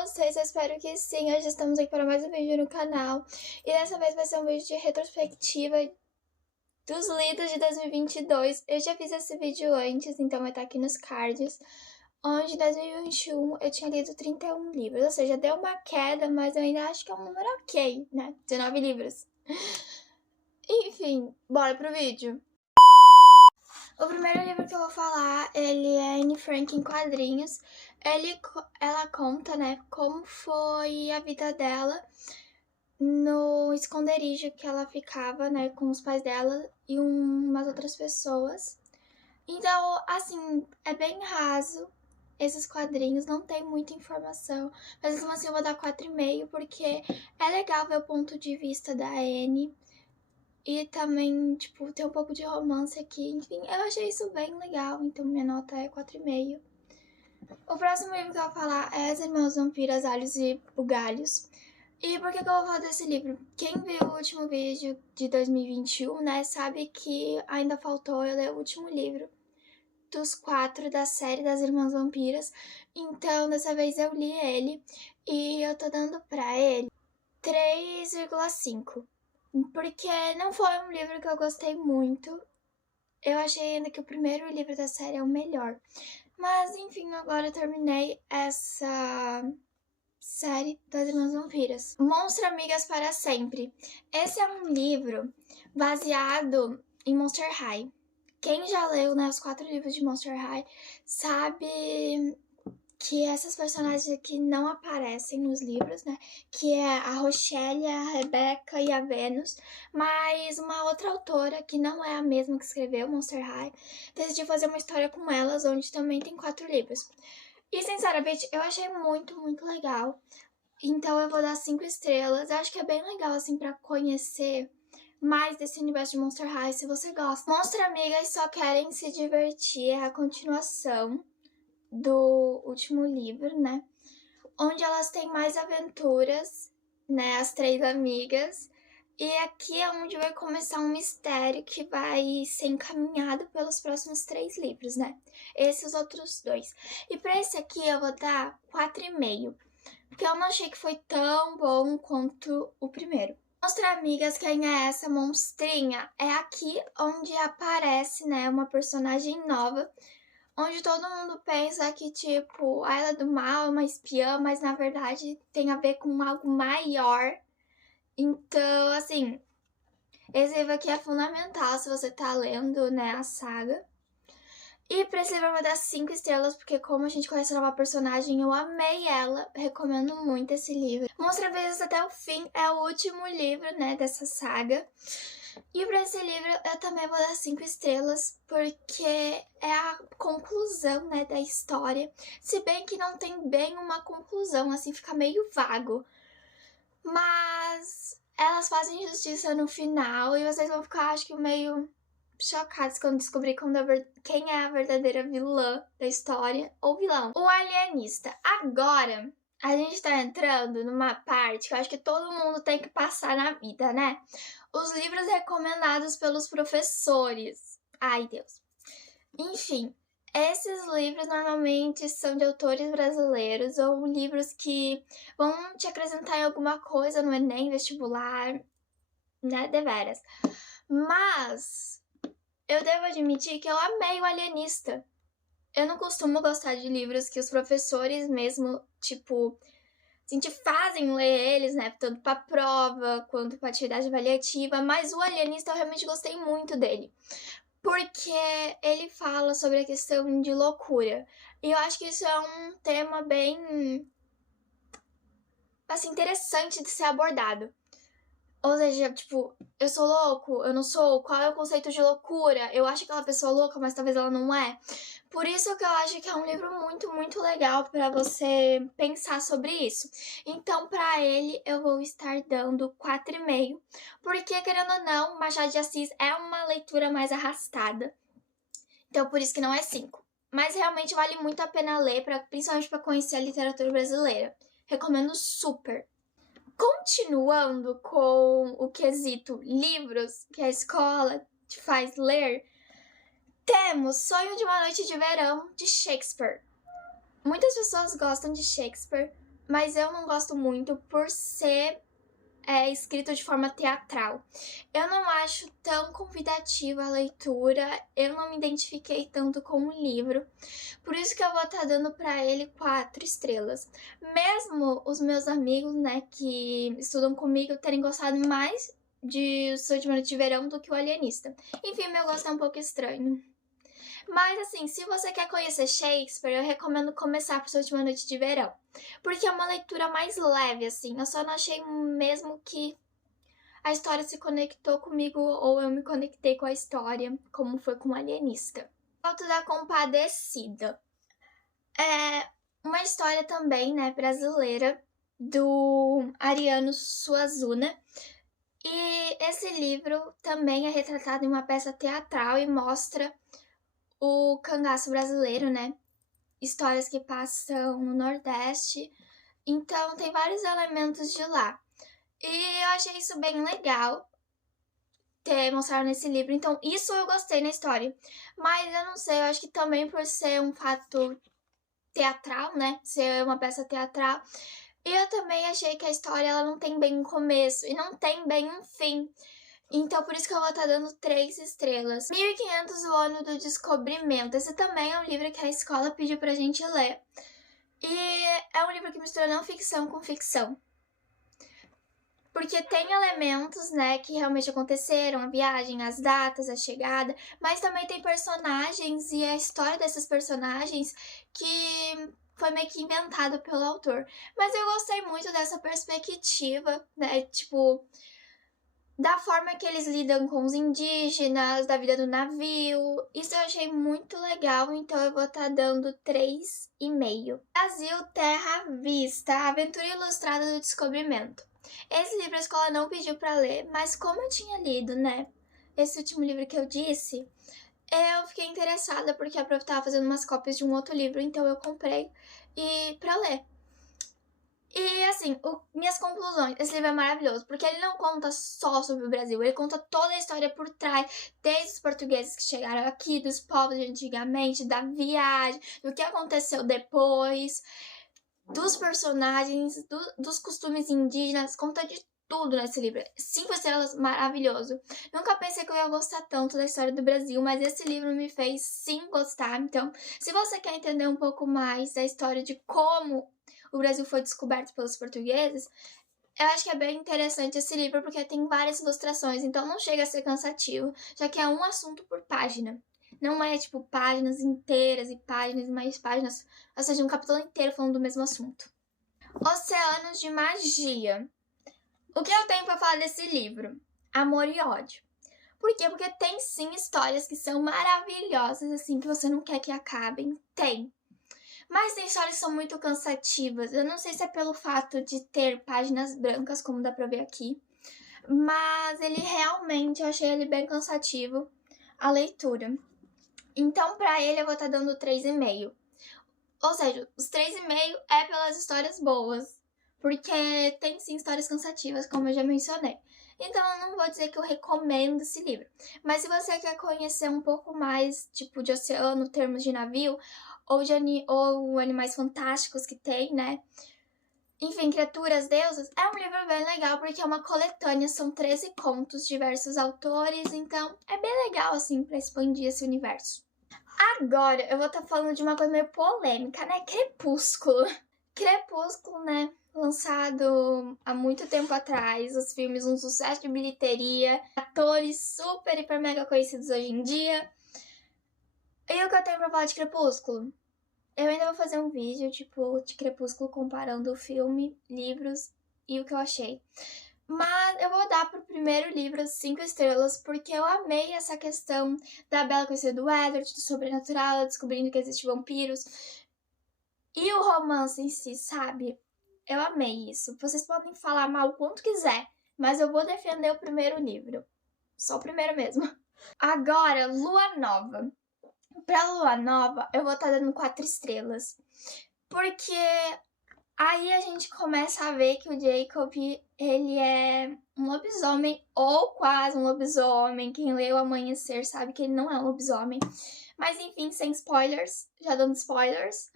vocês? Eu espero que sim. Hoje estamos aqui para mais um vídeo no canal. E dessa vez vai ser um vídeo de retrospectiva dos lidos de 2022. Eu já fiz esse vídeo antes, então vai estar aqui nos cards. Onde em 2021 eu tinha lido 31 livros. Ou seja, deu uma queda, mas eu ainda acho que é um número ok, né? 19 livros. Enfim, bora pro vídeo. O primeiro livro que eu vou falar, ele é Anne Frank em quadrinhos. Ela conta, né, como foi a vida dela no esconderijo que ela ficava, né, com os pais dela e umas outras pessoas. Então, assim, é bem raso esses quadrinhos, não tem muita informação. Mas mesmo assim eu vou dar 4,5, porque é legal ver o ponto de vista da Anne. E também, tipo, tem um pouco de romance aqui. Enfim, eu achei isso bem legal, então minha nota é 4,5. O próximo livro que eu vou falar é As Irmãs Vampiras, Alhos e Bugalhos. E por que eu vou falar desse livro? Quem viu o último vídeo de 2021, né, sabe que ainda faltou eu ler o último livro dos 4 da série das Irmãs Vampiras. Então, dessa vez eu li ele e eu tô dando pra ele 3,5. Porque não foi um livro que eu gostei muito. Eu achei ainda que o primeiro livro da série é o melhor. Mas, enfim, agora eu terminei essa série das Irmãs Vampiras. Monstro Amigas para Sempre. Esse é um livro baseado em Monster High. Quem já leu, né, os 4 livros de Monster High sabe que essas personagens aqui não aparecem nos livros, né? Que é a Rochelle, a Rebecca e a Venus. Mas uma outra autora, que não é a mesma que escreveu Monster High, decidiu fazer uma história com elas, onde também tem 4 livros. E, sinceramente, eu achei muito, muito legal. Então eu vou dar 5 estrelas. Eu acho que é bem legal, assim, pra conhecer mais desse universo de Monster High, se você gosta. Monstro Amigas Só Querem Se Divertir é a continuação do último livro, né? Onde elas têm mais aventuras, né? As 3 amigas. E aqui é onde vai começar um mistério que vai ser encaminhado pelos próximos 3 livros, né? Esses os outros 2. E pra esse aqui eu vou dar 4,5. Porque eu não achei que foi tão bom quanto o primeiro. Mostra, amigas, quem é essa monstrinha? É aqui onde aparece, né, uma personagem nova, onde todo mundo pensa que, tipo, ela é do mal, é uma espiã, mas na verdade tem a ver com algo maior. Então, assim, esse livro aqui é fundamental se você tá lendo, né, a saga. E pra esse livro eu vou dar 5 estrelas, porque como a gente conhece a nova personagem, eu amei ela, recomendo muito esse livro. Mostra Vezes até o Fim é o último livro, né, dessa saga. E pra esse livro eu também vou dar 5 estrelas, porque é a conclusão, né, da história. Se bem que não tem bem uma conclusão, assim, fica meio vago. Mas elas fazem justiça no final e vocês vão ficar, acho que, meio chocados quando descobrir quem é a verdadeira vilã da história, ou vilão. O Alienista. Agora, a gente tá entrando numa parte que eu acho que todo mundo tem que passar na vida, né? Os livros recomendados pelos professores. Ai, Deus. Enfim, esses livros normalmente são de autores brasileiros ou livros que vão te acrescentar em alguma coisa no Enem, vestibular, né? Deveras. Mas eu devo admitir que eu amei o Alienista. Eu não costumo gostar de livros que os professores mesmo, tipo, assim, te fazem ler eles, né? Tanto pra prova quanto pra atividade avaliativa. Mas o Alienista eu realmente gostei muito dele. Porque ele fala sobre a questão de loucura. E eu acho que isso é um tema bem, assim, interessante de ser abordado. Ou seja, tipo, eu sou louco, eu não sou, qual é o conceito de loucura? Eu acho aquela pessoa louca, mas talvez ela não é. Por isso que eu acho que é um livro muito, muito legal pra você pensar sobre isso. Então, pra ele, eu vou estar dando 4,5. Porque, querendo ou não, Machado de Assis é uma leitura mais arrastada. Então, por isso que não é 5. Mas realmente vale muito a pena ler, principalmente pra conhecer a literatura brasileira. Recomendo super. Continuando com o quesito livros que a escola te faz ler, temos Sonho de uma Noite de Verão, de Shakespeare. Muitas pessoas gostam de Shakespeare, mas eu não gosto muito por ser escrito de forma teatral. Eu não acho tão convidativa a leitura, eu não me identifiquei tanto com o livro, por isso que eu vou estar dando para ele 4 estrelas. Mesmo os meus amigos, né, que estudam comigo, terem gostado mais de Última Noite de Verão do que o Alienista. Enfim, meu gosto é um pouco estranho. Mas assim, se você quer conhecer Shakespeare, eu recomendo começar por Sua Última Noite de Verão. Porque é uma leitura mais leve, assim. Eu só não achei mesmo que a história se conectou comigo ou eu me conectei com a história, como foi com o Alienista. Alto da Compadecida. É uma história também, né, brasileira, do Ariano Suassuna. E esse livro também é retratado em uma peça teatral e mostra o cangaço brasileiro, né? Histórias que passam no Nordeste. Então, tem vários elementos de lá. E eu achei isso bem legal ter mostrado nesse livro. Então, isso eu gostei na história. Mas eu não sei, eu acho que também por ser um fato teatral, né? Ser uma peça teatral. E eu também achei que a história ela não tem bem um começo e não tem bem um fim. Então, por isso que eu vou estar dando 3 estrelas. 1500, o Ano do Descobrimento. Esse também é um livro que a escola pediu pra gente ler. E é um livro que mistura não ficção com ficção. Porque tem elementos, né, que realmente aconteceram, a viagem, as datas, a chegada, mas também tem personagens e a história desses personagens que foi meio que inventado pelo autor. Mas eu gostei muito dessa perspectiva, né, tipo, da forma que eles lidam com os indígenas, da vida do navio. Isso eu achei muito legal, então eu vou estar dando 3,5. Brasil Terra à Vista, a Aventura Ilustrada do Descobrimento. Esse livro a escola não pediu para ler, mas como eu tinha lido, né, esse último livro que eu disse, eu fiquei interessada porque a prof estava fazendo umas cópias de um outro livro, então eu comprei para ler. E assim, minhas conclusões, esse livro é maravilhoso, porque ele não conta só sobre o Brasil, ele conta toda a história por trás, desde os portugueses que chegaram aqui, dos povos de antigamente, da viagem, do que aconteceu depois, dos personagens, dos costumes indígenas, conta de tudo nesse livro. 5 estrelas, maravilhoso. Nunca pensei que eu ia gostar tanto da história do Brasil, mas esse livro me fez sim gostar. Então, se você quer entender um pouco mais da história de como o Brasil foi descoberto pelos portugueses, eu acho que é bem interessante esse livro porque tem várias ilustrações, então não chega a ser cansativo, já que é um assunto por página. Não é tipo páginas inteiras e páginas e mais páginas, ou seja, um capítulo inteiro falando do mesmo assunto. Oceanos de Magia. O que eu tenho pra falar desse livro? Amor e ódio. Por quê? Porque tem sim histórias que são maravilhosas, assim, que você não quer que acabem. Tem. Mas tem histórias que são muito cansativas. Eu não sei se é pelo fato de ter páginas brancas, como dá pra ver aqui. Mas ele realmente, eu achei ele bem cansativo, a leitura. Então, pra ele, eu vou estar dando 3,5. Ou seja, os 3,5 é pelas histórias boas. Porque tem sim histórias cansativas, como eu já mencionei. Então, eu não vou dizer que eu recomendo esse livro. Mas se você quer conhecer um pouco mais, tipo, de oceano, termos de navio, ou animais fantásticos que tem, né? Enfim, criaturas, deuses, é um livro bem legal porque é uma coletânea, são 13 contos, diversos autores, então é bem legal, assim, pra expandir esse universo. Agora, eu vou estar falando de uma coisa meio polêmica, né? Crepúsculo. Crepúsculo, né? Lançado há muito tempo atrás, os filmes um sucesso de bilheteria, atores super, hiper, mega conhecidos hoje em dia. E o que eu tenho pra falar de Crepúsculo? Eu ainda vou fazer um vídeo, tipo, de Crepúsculo comparando o filme, livros e o que eu achei. Mas eu vou dar pro primeiro livro 5 estrelas, porque eu amei essa questão da Bella conhecer do Edward, do sobrenatural, descobrindo que existem vampiros. E o romance em si, sabe? Eu amei isso. Vocês podem falar mal o quanto quiser, mas eu vou defender o primeiro livro. Só o primeiro mesmo. Agora, Lua Nova. Pra Lua Nova, eu vou estar dando 4 estrelas. Porque aí a gente começa a ver que o Jacob, ele é um lobisomem, ou quase um lobisomem. Quem leu Amanhecer sabe que ele não é um lobisomem. Mas enfim, sem spoilers, já dando spoilers.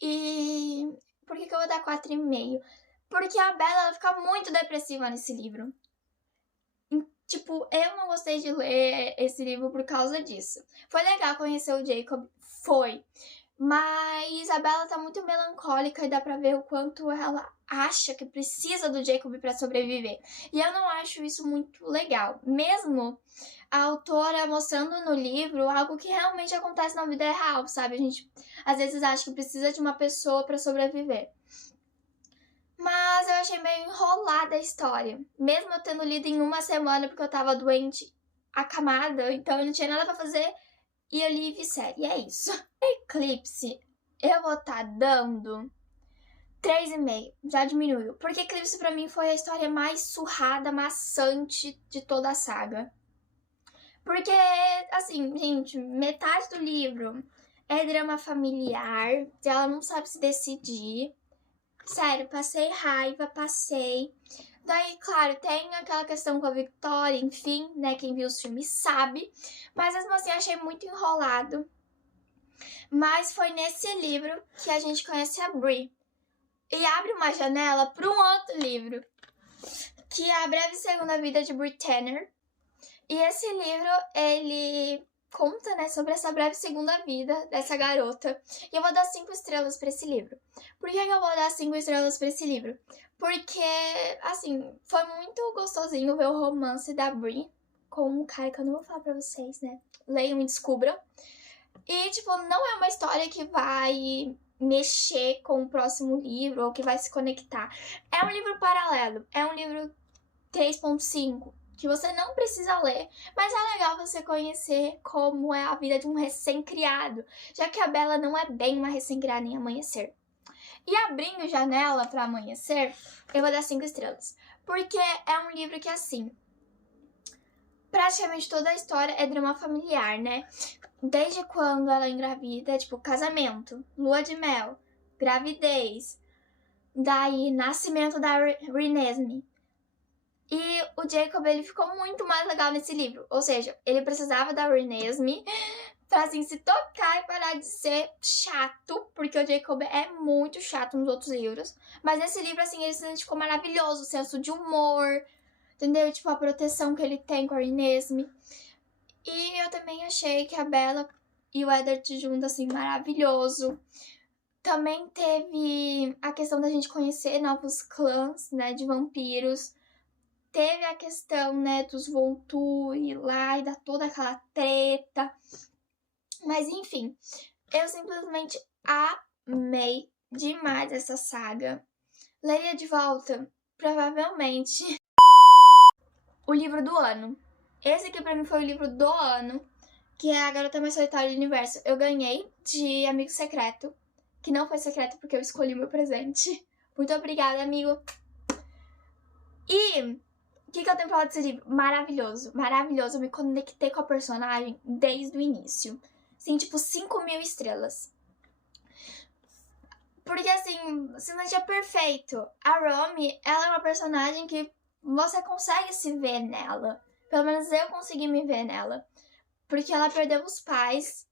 E por que eu vou vou dar 4,5. Porque a Bella, ela fica muito depressiva nesse livro. Tipo, eu não gostei de ler esse livro por causa disso. Foi legal conhecer o Jacob, foi. Mas a Bella tá muito melancólica e dá pra ver o quanto ela acha que precisa do Jacob pra sobreviver. E eu não acho isso muito legal. Mesmo a autora mostrando no livro algo que realmente acontece na vida real, sabe? A gente às vezes acha que precisa de uma pessoa pra sobreviver. Mas eu achei meio enrolada a história. Mesmo eu tendo lido em uma semana porque eu tava doente, acamada, então eu não tinha nada pra fazer. E eu li e vi série, e é isso. Eclipse, eu vou estar dando 3,5, já diminuiu. Porque Eclipse pra mim foi a história mais surrada, maçante de toda a saga. Porque, assim, gente, metade do livro é drama familiar, ela não sabe se decidir. Sério, passei raiva, passei. Daí, claro, tem aquela questão com a Victoria, enfim, né? Quem viu os filmes sabe. Mas mesmo assim, achei muito enrolado. Mas foi nesse livro que a gente conhece a Bri. E abre uma janela para um outro livro, que é A Breve Segunda Vida de Bri Tanner. E esse livro, ele conta, né, sobre essa breve segunda vida dessa garota. E eu vou dar 5 estrelas pra esse livro. Por que eu vou dar 5 estrelas pra esse livro? Porque, assim, foi muito gostosinho ver o romance da Bri com um cara que eu não vou falar pra vocês, né? Leiam e descubram. E, tipo, não é uma história que vai mexer com o próximo livro ou que vai se conectar. É um livro paralelo. É um livro 3.5. Que você não precisa ler, mas é legal você conhecer como é a vida de um recém-criado, já que a Bella não é bem uma recém-criada em Amanhecer. E abrindo Janela para Amanhecer, eu vou dar 5 estrelas, porque é um livro que, assim, praticamente toda a história é drama familiar, né? Desde quando ela engravida, tipo, casamento, lua de mel, gravidez, daí nascimento da Renesmee. E o Jacob, ele ficou muito mais legal nesse livro. Ou seja, ele precisava da Renesmee pra, assim, se tocar e parar de ser chato. Porque o Jacob é muito chato nos outros livros. Mas nesse livro, assim, ele se ficou maravilhoso. O senso de humor, entendeu? Tipo, a proteção que ele tem com a Renesmee. E eu também achei que a Bella e o Eddard juntos, assim, maravilhoso. Também teve a questão da gente conhecer novos clãs, né, de vampiros. Teve a questão, né, dos Volturi lá e da toda aquela treta. Mas, enfim, eu simplesmente amei demais essa saga. Leria de volta, provavelmente, o livro do ano. Esse aqui pra mim foi o livro do ano, que é A Garota Mais Solitária do Universo. Eu ganhei de amigo secreto, que não foi secreto porque eu escolhi o meu presente. Muito obrigada, amigo. E o que eu tenho pra falar desse livro? Maravilhoso, maravilhoso. Eu me conectei com a personagem desde o início. Assim, tipo, 5.000 estrelas. Porque, assim, simplesmente é perfeito. A Romy, ela é uma personagem que você consegue se ver nela. Pelo menos eu consegui me ver nela. Porque ela perdeu os pais.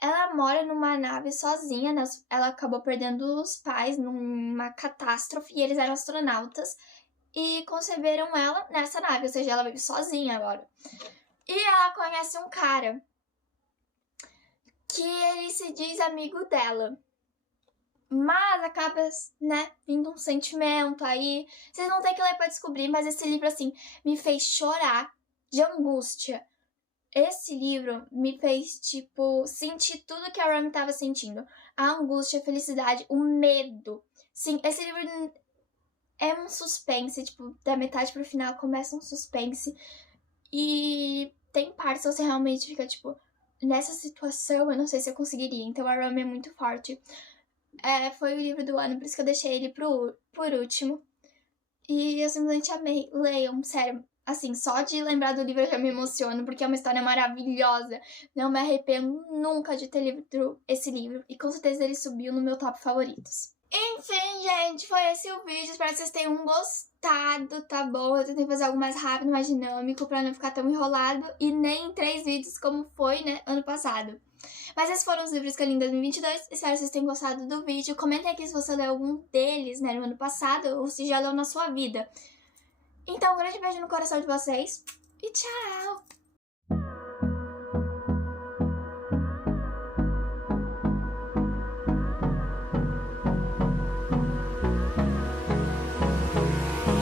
Ela mora numa nave sozinha, né? Ela acabou perdendo os pais numa catástrofe. E eles eram astronautas. E conceberam ela nessa nave, ou seja, ela vive sozinha agora. E ela conhece um cara que ele se diz amigo dela. Mas acaba, né, vindo um sentimento aí. Vocês vão ter que ler pra descobrir, mas esse livro, assim, me fez chorar de angústia. Esse livro me fez, tipo, sentir tudo que a Romy tava sentindo. A angústia, a felicidade, o medo. Sim, esse livro é um suspense, tipo, da metade pro final começa um suspense. E tem partes que você realmente fica, tipo, nessa situação eu não sei se eu conseguiria. Então a Romy é muito forte. Foi o livro do ano, por isso que eu deixei ele por último. E eu simplesmente amei. Leiam, sério. Assim, só de lembrar do livro eu já me emociono, porque é uma história maravilhosa. Não me arrependo nunca de ter lido esse livro. E com certeza ele subiu no meu top favoritos. Enfim, gente, foi esse o vídeo. Espero que vocês tenham gostado, tá bom? Eu tentei fazer algo mais rápido, mais dinâmico, pra não ficar tão enrolado. E nem em 3 vídeos como foi, né, ano passado. Mas esses foram os livros que eu li em 2022. Espero que vocês tenham gostado do vídeo. Comentem aqui se você leu algum deles, né, no ano passado, ou se já leu na sua vida. Então, um grande beijo no coração de vocês e tchau!